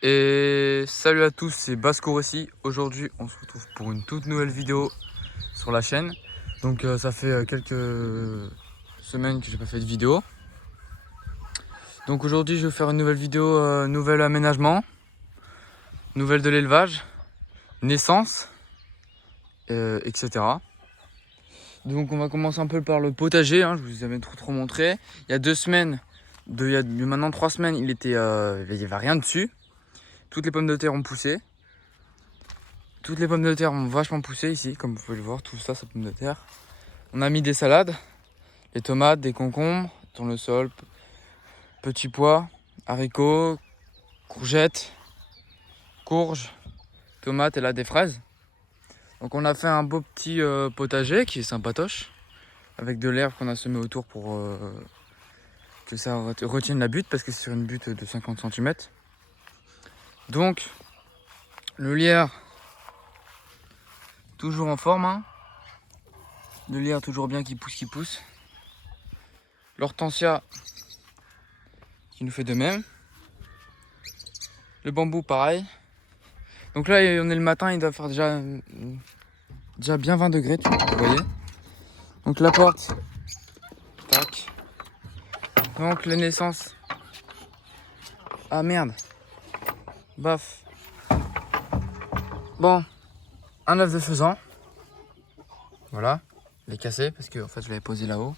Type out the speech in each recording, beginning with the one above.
Et salut à tous, c'est Baskour ici. Aujourd'hui, on se retrouve pour une toute nouvelle vidéo sur la chaîne. Donc ça fait quelques semaines que j'ai pas fait de vidéo. Donc aujourd'hui, je vais faire une nouvelle vidéo, nouvel aménagement, nouvelle de l'élevage, naissance, etc. Donc on va commencer un peu par le potager, hein, je vous avais trop montré. Il y a 2 semaines, il y a maintenant 3 semaines, il n'y avait rien dessus. Toutes les pommes de terre ont poussé. Toutes les pommes de terre ont vachement poussé ici, comme vous pouvez le voir, tout ça c'est pommes de terre. On a mis des salades, des tomates, des concombres, tournesol, petits pois, haricots, courgettes, courges, tomates et là des fraises. Donc on a fait un beau petit potager qui est sympatoche, avec de l'herbe qu'on a semé autour pour que ça retienne la butte, parce que c'est sur une butte de 50 cm. Donc le lierre toujours en forme, hein. Le lierre toujours bien qui pousse. L'hortensia qui nous fait de même. Le bambou pareil. Donc là on est le matin, il doit faire déjà bien 20 degrés, vous voyez. Donc la porte, tac. Donc les naissances. Ah merde. Baf. Bon, un œuf de faisan. Voilà, il est cassé parce que en fait je l'avais posé là-haut.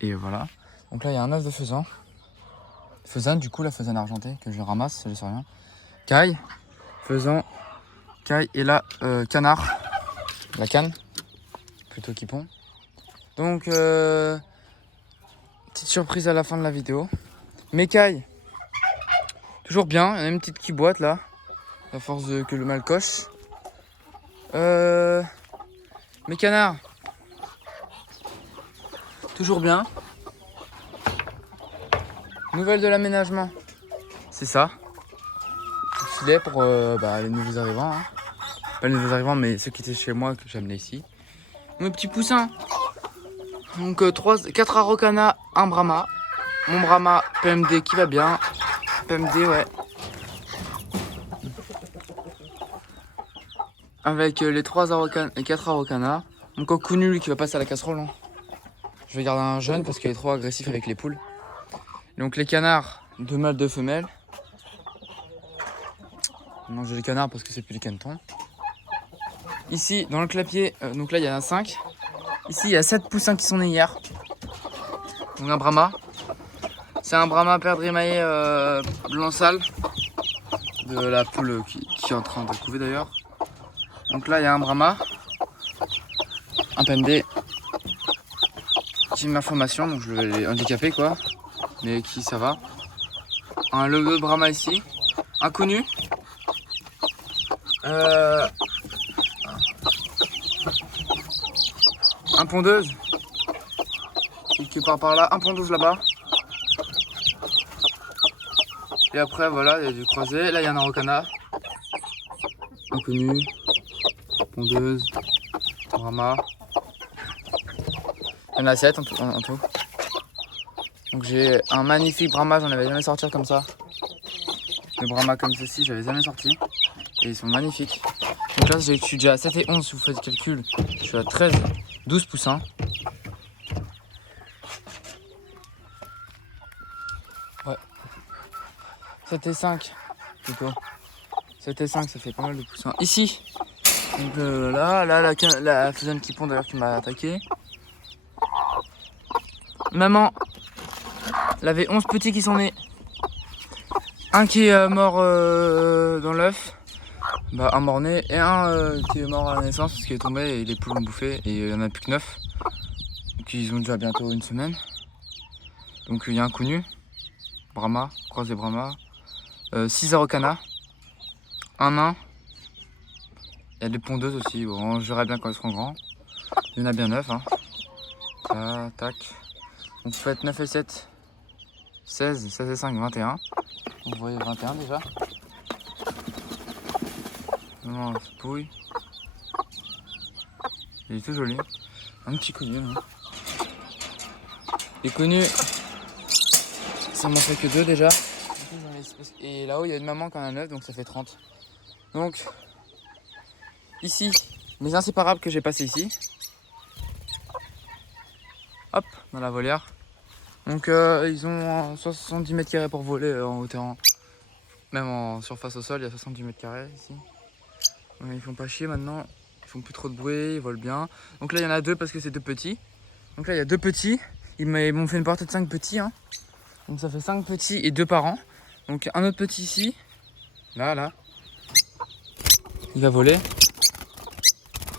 Et voilà. Donc là il y a un œuf de faisan. Faisane, du coup la faisane argentée que je ramasse, je sais rien. Caille, faisan, caille et là canard. La canne, plutôt qui pond. Donc petite surprise à la fin de la vidéo. Mes cailles, toujours bien, il y en a une petite qui boite là, à force que le mal coche. Mes canards, toujours bien. Nouvelle de l'aménagement, c'est ça. Filet pour les nouveaux arrivants. Hein. Pas les nouveaux arrivants, mais ceux qui étaient chez moi que j'ai amené ici. Mes petits poussins. Donc 4 Araucana, un Brahma. Mon Brahma PMD qui va bien. PMD, ouais. Avec les 3 Araucana et 4 Araucana. Mon coconu, lui, qui va passer à la casserole. Hein. Je vais garder un jeune parce qu'il est trop agressif avec les poules. Donc les canards, 2 mâles, 2 femelles. On mange les canards parce que c'est plus les canetons. Ici, dans le clapier, donc là, il y en a 5. Ici, il y a 7 poussins qui sont nés hier. Donc un Brahma. C'est un Brahma perdrix émaillé blanc sale. De la poule qui est en train de couver d'ailleurs. Donc là, il y a un Brahma. Un PMD. Qui est une malformation, donc je vais les handicaper quoi. Mais qui ça va. Un logo de Brahma ici. Inconnu. Un pondeuse. Quelque part par là. Un pondeuse là-bas. Et après voilà, il y a du croisé. Là il y a un Araucana. Inconnu. Pondeuse. Brahma. Il y en a 7 en tout. Donc j'ai un magnifique Brahma, j'en avais jamais sorti comme ça. Le Brahma comme ceci, j'avais jamais sorti. Et ils sont magnifiques. Donc là je suis déjà à 7 et 11 si vous faites le calcul. Je suis à 13, 12 poussins. Ouais. 7 et 5 plutôt. 7 et 5 ça fait pas mal de poussins. Ici. Donc là la faisane qui pond d'ailleurs qui m'a attaqué. Maman, elle avait 11 petits qui sont nés. Un qui est mort dans l'œuf, un mort-né, et un qui est mort à la naissance parce qu'il est tombé et les poules l'ont bouffé, et il n'y en a plus que 9. Donc ils ont déjà bientôt une semaine. Donc il y a un connu, Brahma, croisé Brahma, 6 Araucana, un nain, il y a des pondeuses aussi, bon, je verrai bien quand elles seront grands. Il y en a bien 9. Hein. Tac. Donc vous faites 9 et 7, 16, 16 et 5, 21. Vous voyez 21 déjà. Non, c'est pourri. Il est tout joli. Un petit connu. Hein. Les connus, ça m'en fait que 2 déjà. Et là-haut, il y a une maman qui en a 9, donc ça fait 30. Donc, ici, les inséparables que j'ai passés ici. Hop, dans la volière. Donc, ils ont 70 mètres carrés pour voler en hauteur. Même en surface au sol, il y a 70 mètres carrés ici. Donc, ils font pas chier maintenant. Ils font plus trop de bruit, ils volent bien. Donc là, il y en a 2 parce que c'est 2 petits. Donc là, il y a 2 petits. Ils m'ont fait une portée de 5 petits. Hein. Donc ça fait 5 petits et 2 parents. Donc un autre petit ici. Là. Il va voler.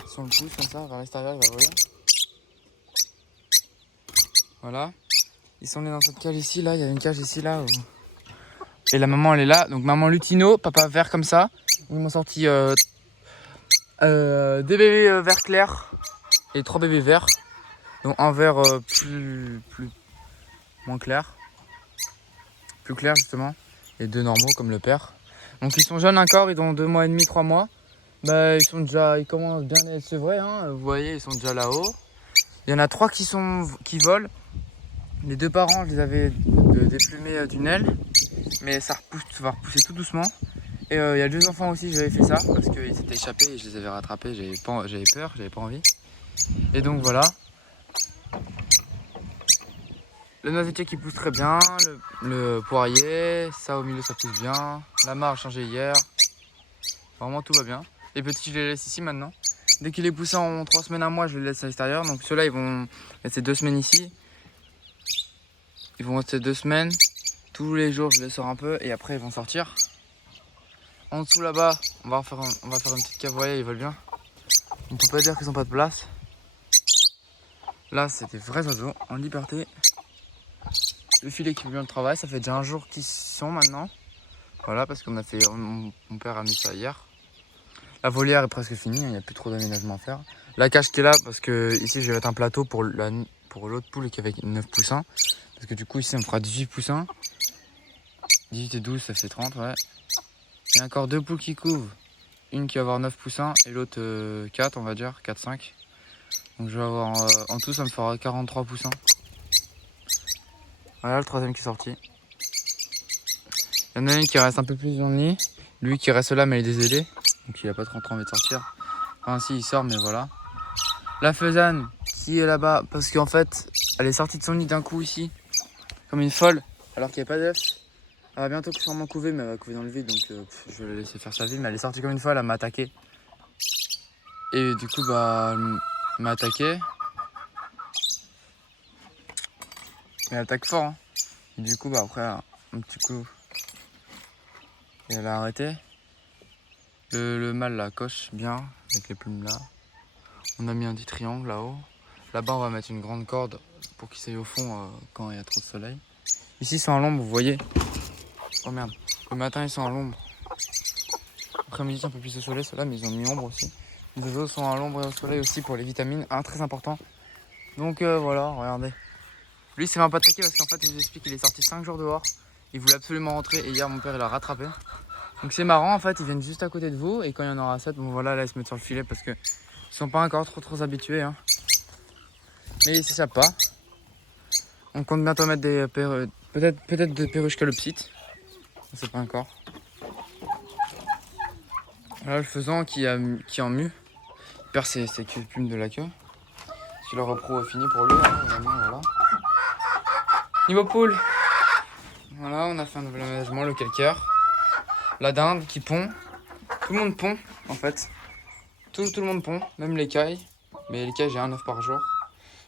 Si on le pousse comme ça, vers l'extérieur, il va voler. Voilà. Ils sont nés dans cette cage ici, là. Il y a une cage ici, là. Et la maman, elle est là. Donc maman lutino, papa vert comme ça. Ils m'ont sorti des bébés vert clair et 3 bébés verts. Donc un vert moins clair. Plus clair justement. Et 2 normaux comme le père. Donc ils sont jeunes encore, ils ont 2 mois et demi, 3 mois. Bah, ils commencent bien à être sevrés, hein. Vous voyez, ils sont déjà là-haut. Il y en a 3 qui volent. Les 2 parents, je les avais déplumés d'une aile. Mais ça va repousser tout doucement. Et il y a 2 enfants aussi, j'avais fait ça. Parce qu'ils s'étaient échappés et je les avais rattrapés. J'avais peur, j'avais pas envie. Et donc voilà. Le noisetier qui pousse très bien. Le poirier, ça au milieu ça pousse bien. La mare a changé hier. Vraiment tout va bien. Les petits, je les laisse ici maintenant. Dès qu'il est poussé en 3 semaines, 1 mois, je les laisse à l'extérieur. Donc ceux-là, ils vont rester 2 semaines ici. Ils vont rester 2 semaines. Tous les jours, je les sors un peu et après, ils vont sortir. En dessous, là-bas, on va faire une petite cave. Vous voyez, ils veulent bien. On peut pas dire qu'ils n'ont pas de place. Là, c'est des vrais oiseaux en liberté. Le filet qui fait bien le travail. Ça fait déjà 1 jour qu'ils y sont maintenant. Voilà, parce qu'on a fait. Mon père a mis ça hier. La volière est presque finie, il n'y a plus trop d'aménagement à faire. La cage qui est là, parce que ici je vais mettre un plateau pour l'autre poule qui avait 9 poussins. Parce que du coup ici on fera 18 poussins. 18 et 12 ça fait 30, ouais. Il y a encore 2 poules qui couvent. Une qui va avoir 9 poussins et l'autre 4 on va dire, 4-5. Donc je vais avoir en tout ça me fera 43 poussins. Voilà le 3e qui est sorti. Il y en a une qui reste un peu plus dans le nid. Lui qui reste là mais il est dézélé. Donc il n'a pas trop envie de sortir. Enfin si il sort mais voilà. La faisane qui est là-bas parce qu'en fait elle est sortie de son nid d'un coup ici. Comme une folle alors qu'il n'y a pas d'œufs. Elle va bientôt sûrement couver mais elle va couver dans le vide donc je vais la laisser faire sa vie. Mais elle est sortie comme une folle, elle m'a attaqué. Et du coup bah elle m'a attaqué. Mais elle attaque fort hein. Et du coup bah après un petit coup. Et elle a arrêté. Le mâle la coche bien avec les plumes là. On a mis un petit triangle là-haut. Là-bas, on va mettre une grande corde pour qu'ils s'aillent au fond quand il y a trop de soleil. Ici, ils sont à l'ombre, vous voyez. Oh merde. Le matin, ils sont à l'ombre. Après-midi, c'est un peu plus au soleil, ceux-là, mais ils ont mis ombre aussi. Les oiseaux sont à l'ombre et au soleil aussi pour les vitamines. Très important. Donc voilà, regardez. Lui, il s'est même pas attaqué parce qu'en fait, je vous explique qu'il est sorti 5 jours dehors. Il voulait absolument rentrer et hier, mon père, il l'a rattrapé. Donc c'est marrant, en fait, ils viennent juste à côté de vous. Et quand il y en aura 7, bon voilà, là, ils se mettent sur le filet parce que ils sont pas encore trop habitués. Hein. Mais ils s'échappent pas. On compte bientôt mettre des peut-être des perruches calopsites. On sait pas encore. Là le faisan qui est en mue. Il perd ses plumes de la queue. Parce que le repro est fini pour lui. Hein, voilà. Niveau poule. Voilà, on a fait un nouvel aménagement, le calcaire. La dinde qui pond. Tout le monde pond en fait. Tout le monde pond, même les cailles. Mais les cailles j'ai un œuf par jour.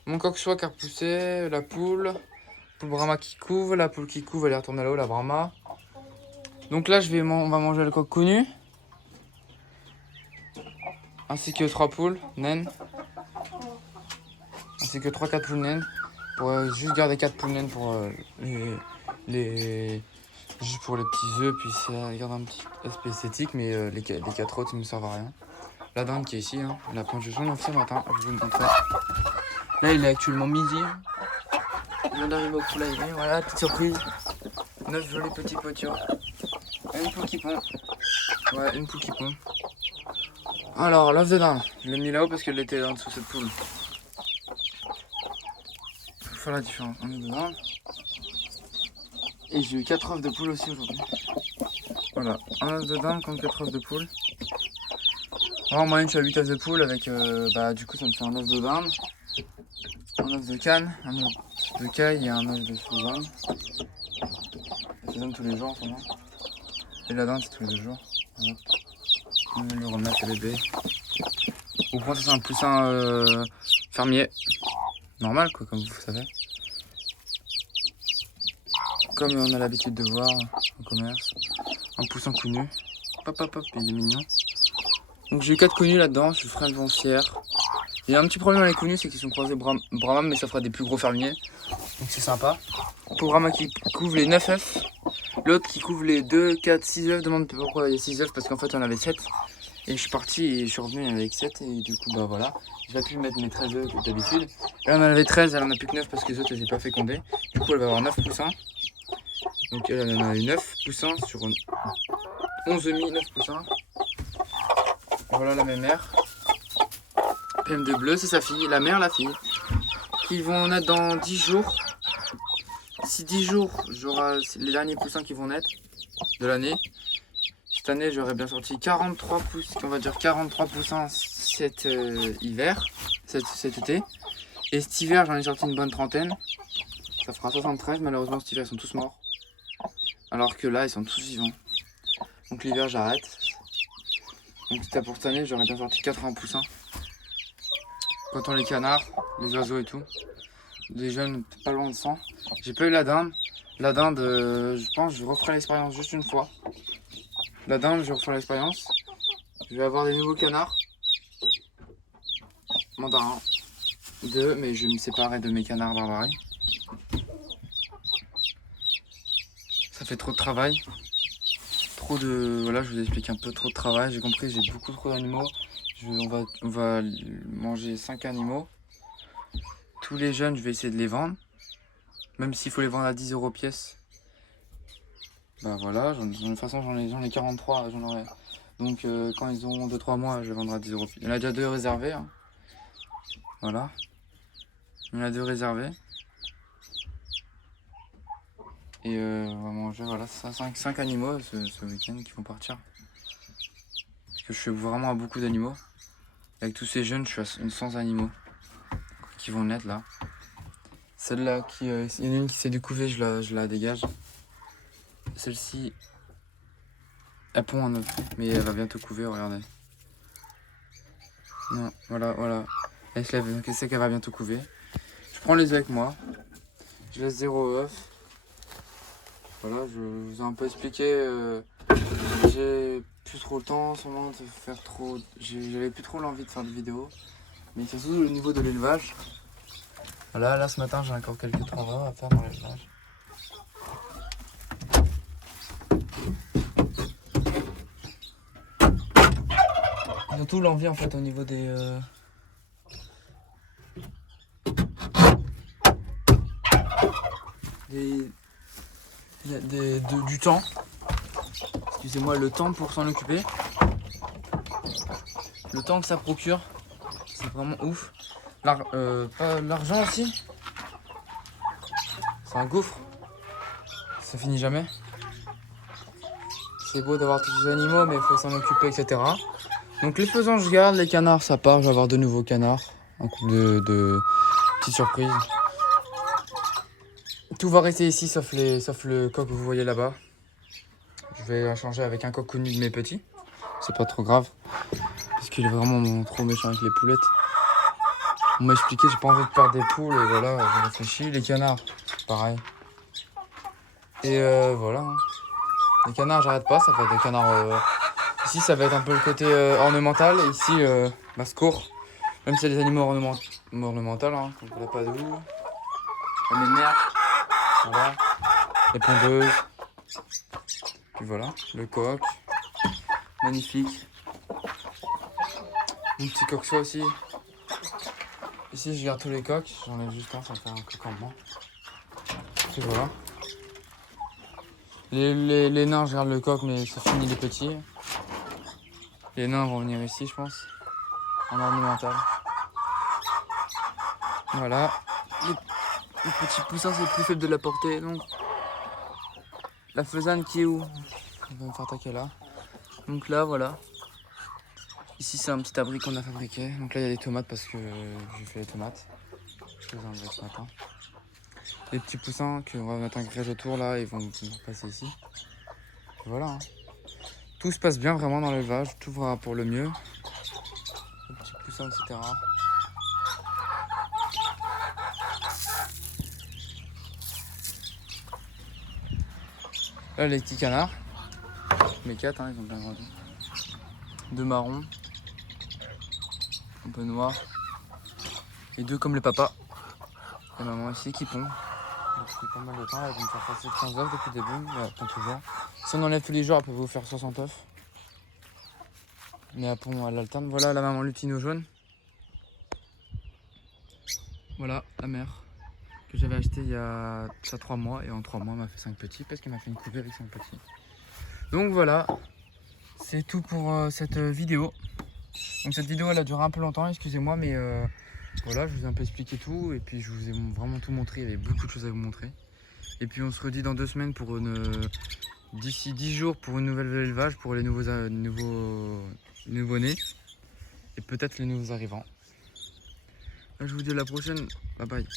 Mon coq-choix qui a repoussé, la poule Brahma qui couve, la poule qui couve, elle est retournée là-haut, la Brahma. Donc là, on va manger le coq connu. Ainsi que 3 poules naines. Ainsi que 3-4 poules naines. Pour juste garder 4 poules naines pour juste pour les petits œufs. Puis ça garde un petit aspect esthétique. Mais les 4 autres, ils ne me servent à rien. La dinde qui est ici, hein. Elle a pondu jaune aussi ce matin. Je vais vous le montrer. Là, il est actuellement midi. Il vient d'arriver au poulailler. Voilà, petite surprise. 9 jolis petits potios. Une poule qui pond. Ouais, une poule qui pond. Alors, l'œuf de dinde, je l'ai mis là-haut parce qu'elle était en dessous cette poule. Faut faire la différence. Un œuf de dinde. Et j'ai eu 4 œufs de poule aussi aujourd'hui. Voilà, un œuf de dinde contre 4 œufs de poule. Alors, en moyenne, je suis à 8 œufs de poule avec, du coup, ça me fait un œuf de dinde, un œuf de canne, un œuf de caille et un œuf de faisane. La faisane tous les jours en ce moment. Et la dinde, c'est tous les 2 jours. Voilà. On va lui remettre le bébé. Au point, c'est un poussin fermier. Normal, quoi, comme vous savez. Comme on a l'habitude de voir au commerce. Un poussin connu. Hop, hop, hop, il est mignon. Donc j'ai eu 4 connus là-dedans, je ferai une foncière. Il y a un petit problème avec les connus, c'est qu'ils sont croisés Brahma, mais ça fera des plus gros fermiers. Donc c'est sympa. Pour Brahma qui couvre les 9 œufs. L'autre qui couvre les 2, 4, 6 œufs. Demande pourquoi il y a 6 œufs, parce qu'en fait on avait 7. Et je suis parti et je suis revenu avec 7. Et du coup, bah voilà. J'ai pas pu mettre mes 13 œufs d'habitude. Et là on en avait 13, elle en a plus que 9 parce que les autres elles n'étaient pas fécondées. Du coup elle va avoir 9 poussins. Donc elle en a eu 9 poussins sur 11 9 poussins. Voilà la mémère. PM2 bleu, c'est sa fille, la mère, la fille. Qui vont naître dans 10 jours. D'ici 10 jours, j'aurai les derniers poussins qui vont naître de l'année. Cette année, j'aurais bien sorti 43 poussins, on va dire 43 poussins cet hiver, cet été. Et cet hiver, j'en ai sorti une bonne trentaine. Ça fera 73, malheureusement cet hiver, ils sont tous morts. Alors que là, ils sont tous vivants. Donc l'hiver, j'arrête. Donc pour cette année, j'aurais bien sorti 80 poussins. Quand on les canards, les oiseaux et tout. Des jeunes pas loin de 100. J'ai pas eu la dinde. La dinde, je pense que je referai l'expérience juste une fois. La dinde, je referai l'expérience. Je vais avoir des nouveaux canards. Mandarin. 2, mais je vais me séparer de mes canards barbarie. Ça fait trop de travail. Trop de... Voilà, je vous explique un peu trop de travail. J'ai compris, j'ai beaucoup trop d'animaux. On va manger 5 animaux. Tous les jeunes, je vais essayer de les vendre. Même s'il faut les vendre à 10 € pièce. Bah voilà, de toute façon j'en ai 43. Donc quand ils auront 2-3 mois, je les vendrai à 10 €. Il y en a déjà 2 réservés. Hein. Voilà. Il y en a 2 réservés. Et on va manger voilà, 5 animaux ce week-end qui vont partir. Parce que je suis vraiment à beaucoup d'animaux. Avec tous ces jeunes, je suis à 100 animaux qui vont naître là. Celle-là, il y en a une qui s'est découvée, je la dégage. Celle-ci, elle pond un œuf, mais elle va bientôt couver, regardez. Non, voilà. Elle se lève, donc elle sait qu'elle va bientôt couver. Je prends les œufs avec moi. Je laisse 0 œuf. Voilà, je vous ai un peu expliqué. J'ai plus trop le temps en ce moment de faire trop. J'avais plus trop l'envie de faire des vidéos. Mais c'est surtout le niveau de l'élevage. Voilà, là ce matin j'ai encore quelques travaux à faire dans l'élevage. Surtout l'envie en fait au niveau du temps. Excusez-moi, le temps pour s'en occuper. Le temps que ça procure, c'est vraiment ouf. L'argent aussi. C'est un gouffre. Ça finit jamais. C'est beau d'avoir tous ces animaux, mais il faut s'en occuper, etc. Donc les faisans, je garde. Les canards, ça part. Je vais avoir de nouveaux canards. Un coup de petites surprises. Tout va rester ici, sauf le coq que vous voyez là-bas. Je vais changer avec un coq connu de mes petits. C'est pas trop grave. Parce qu'il est vraiment trop méchant avec les poulettes. On m'a expliqué, j'ai pas envie de perdre des poules. Et voilà, j'ai réfléchi. Les canards, pareil. Et voilà. Hein. Les canards, j'arrête pas. Ça va être des canards... Ici, ça va être un peu le côté ornemental. Et ici, basse-cour. Même si c'est des animaux ornementaux. Hein, comme le padou. La mémère. Voilà. Les pondeuses. Puis voilà, le coq. Magnifique. Mon petit coq-soie aussi. Ici, je garde tous les coqs. J'en ai juste un, ça fait un coq en moins. Et voilà. Les nains, je garde le coq, mais ça finit les petits. Les nains vont venir ici, je pense. En ornemental. Voilà. Les petits poussins, c'est plus faible de la portée, donc. La faisane qui est où? Il va me faire attaquer là. Donc là, voilà. Ici, c'est un petit abri qu'on a fabriqué. Donc là, il y a des tomates parce que j'ai fait les tomates. Je les ai enlevées ce matin. Les petits poussins qu'on va mettre un grège autour là, ils vont venir passer ici. Et voilà. Hein. Tout se passe bien vraiment dans l'élevage. Tout va pour le mieux. Les petits poussins, etc. Là, les petits canards. Mes 4, hein, ils ont bien grandi. 2 marrons. Un peu noirs. Et 2 comme les papas. Et maman ici qui pond. Depuis pas mal de temps, elle va me faire passer 15 œufs depuis le début. Elle pond toujours. Si on enlève tous les jours, elle peut vous faire 60 œufs. Mais elle pond à l'alterne. Voilà la maman lutino jaune. Voilà la mère que j'avais acheté il y a ça 3 mois. Et en 3 mois, elle m'a fait 5 petits parce qu'elle m'a fait une couvée avec 5 petits. Donc voilà, c'est tout pour cette vidéo. Donc cette vidéo elle a duré un peu longtemps, excusez-moi, mais voilà, je vous ai un peu expliqué tout et puis je vous ai vraiment tout montré, il y avait beaucoup de choses à vous montrer. Et puis on se redit dans 2 semaines pour d'ici 10 jours pour une nouvelle élevage pour les nouveaux-nés et peut-être les nouveaux arrivants. Là, je vous dis à la prochaine, bye bye.